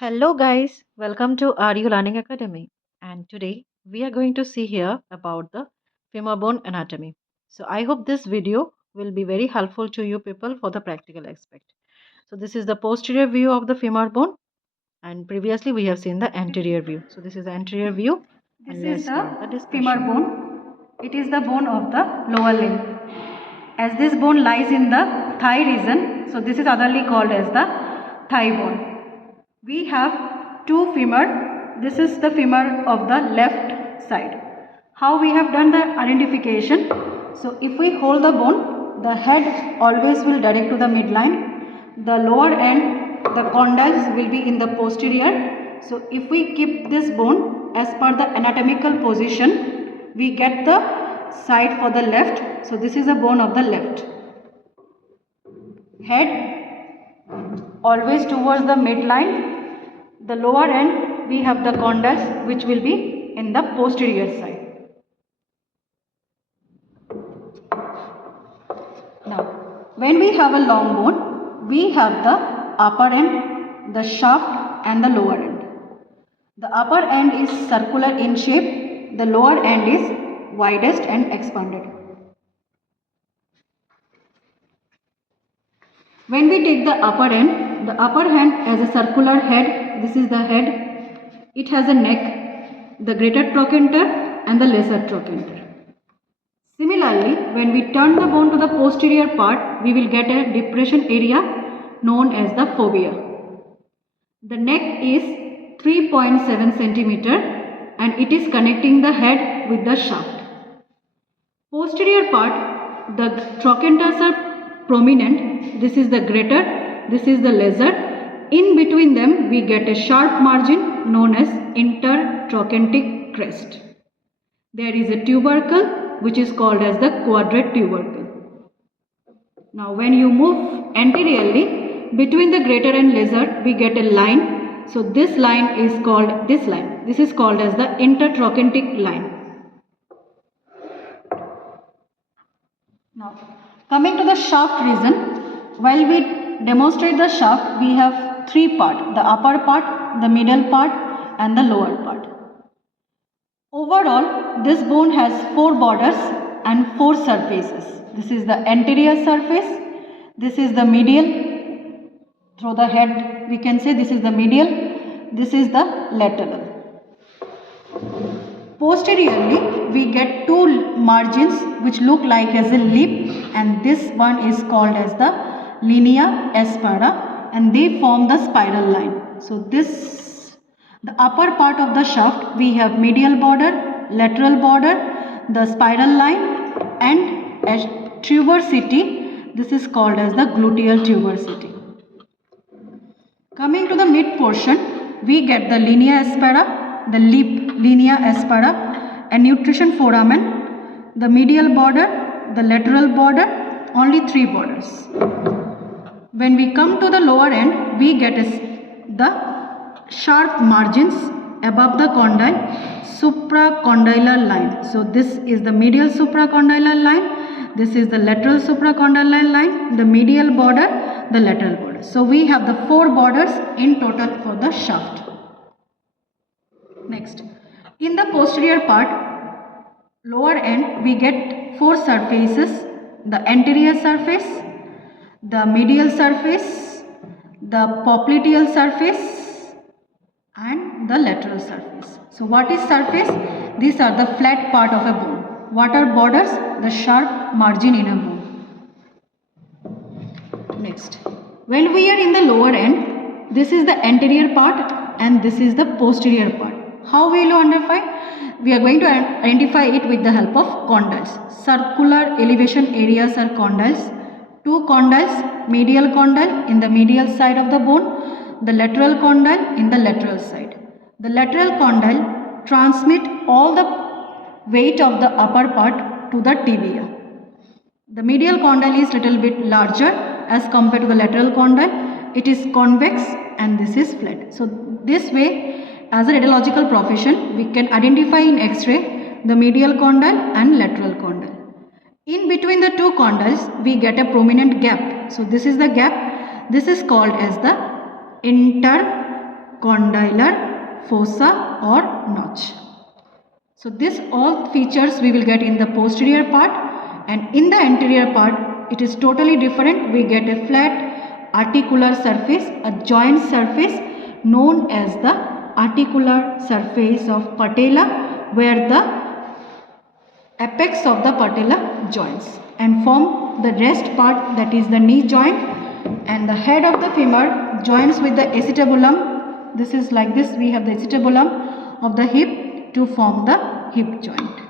Hello guys, welcome to RU Learning Academy, and today we are going to see here about the femur bone anatomy. So I hope this video will be very helpful to you people for the practical aspect. So this is the posterior view of the femur bone, and previously we have seen the anterior view. So this is the anterior view, This and is let's the start the femur discussion. bone. It is the bone of the lower limb. As this bone lies in the thigh region, so this is otherly called as the thigh bone. We have two femur. This is the femur of the left side. How we have done the identification? So if we hold the bone, the head always will direct to the midline. The lower end, the condyles will be in the posterior. So if we keep this bone as per the anatomical position, we get the side for the left. So this is the bone of the left. Head always towards the midline. The lower end we have the condyles which will be in the posterior side. Now when we have a long bone, we have the upper end, the shaft and the lower end. The upper end is circular in shape, the lower end is widest and expanded. When we take the upper hand has a circular head. This is the head. It has a neck, the greater trochanter and the lesser trochanter. Similarly, when we turn the bone to the posterior part, we will get a depression area known as the fovea. The neck is 3.7 centimeter and it is connecting the head with the shaft. Posterior part, the trochanters are prominent. This is the greater, this is the lesser. In between them, we get a sharp margin known as intertrochantic crest. There is a tubercle which is called as the quadrate tubercle. Now when you move anteriorly, between the greater and lesser, we get a line. So this line is called, this is called as the intertrochantic line. Now coming to the shaft region, while we demonstrate the shaft, we have three parts, the upper part, the middle part and the lower part. Overall, this bone has four borders and four surfaces. This is the anterior surface, this is the medial, through the head we can say this is the medial, this is the lateral. Posteriorly, we get two margins which look like as a lip, and this one is called as the linea aspera and they form the spiral line. So this, the upper part of the shaft, we have medial border, lateral border, the spiral line and a tuberosity. This is called as the gluteal tuberosity. Coming to the mid portion, we get the linea aspera, the lip linea aspera, a nutrition foramen, the medial border, the lateral border, only three borders. When we come to the lower end, we get the sharp margins above the condyle, supracondylar line. So this is the medial supracondylar line, this is the lateral supracondylar line, the medial border, the lateral border. So we have the four borders in total for the shaft. Next, in the posterior part, lower end, we get four surfaces, the anterior surface, the medial surface, the popliteal surface and the lateral surface. So what is surface? These are the flat part of a bone. What are borders? The sharp margin in a bone. Next, when we are in the lower end, this is the anterior part and this is the posterior part. How will you identify? We are going to identify it with the help of condyles. Circular elevation areas are condyles. Two condyles, medial condyle in the medial side of the bone, the lateral condyle in the lateral side. The lateral condyle transmit all the weight of the upper part to the tibia. The medial condyle is little bit larger as compared to the lateral condyle. It is convex and this is flat. So this way, as a radiological profession, we can identify in X-ray the medial condyle and lateral condyle. In between the two condyles, we get a prominent gap. So this is the gap. This is called as the intercondyle condylar fossa or notch. So this all features we will get in the posterior part, and in the anterior part it is totally different. We get a flat articular surface, a joint surface known as the articular surface of patella, where the apex of the patella joins and form the rest part, that is the knee joint, and the head of the femur joins with the acetabulum. This is like this, we have the acetabulum of the hip to form the hip joint.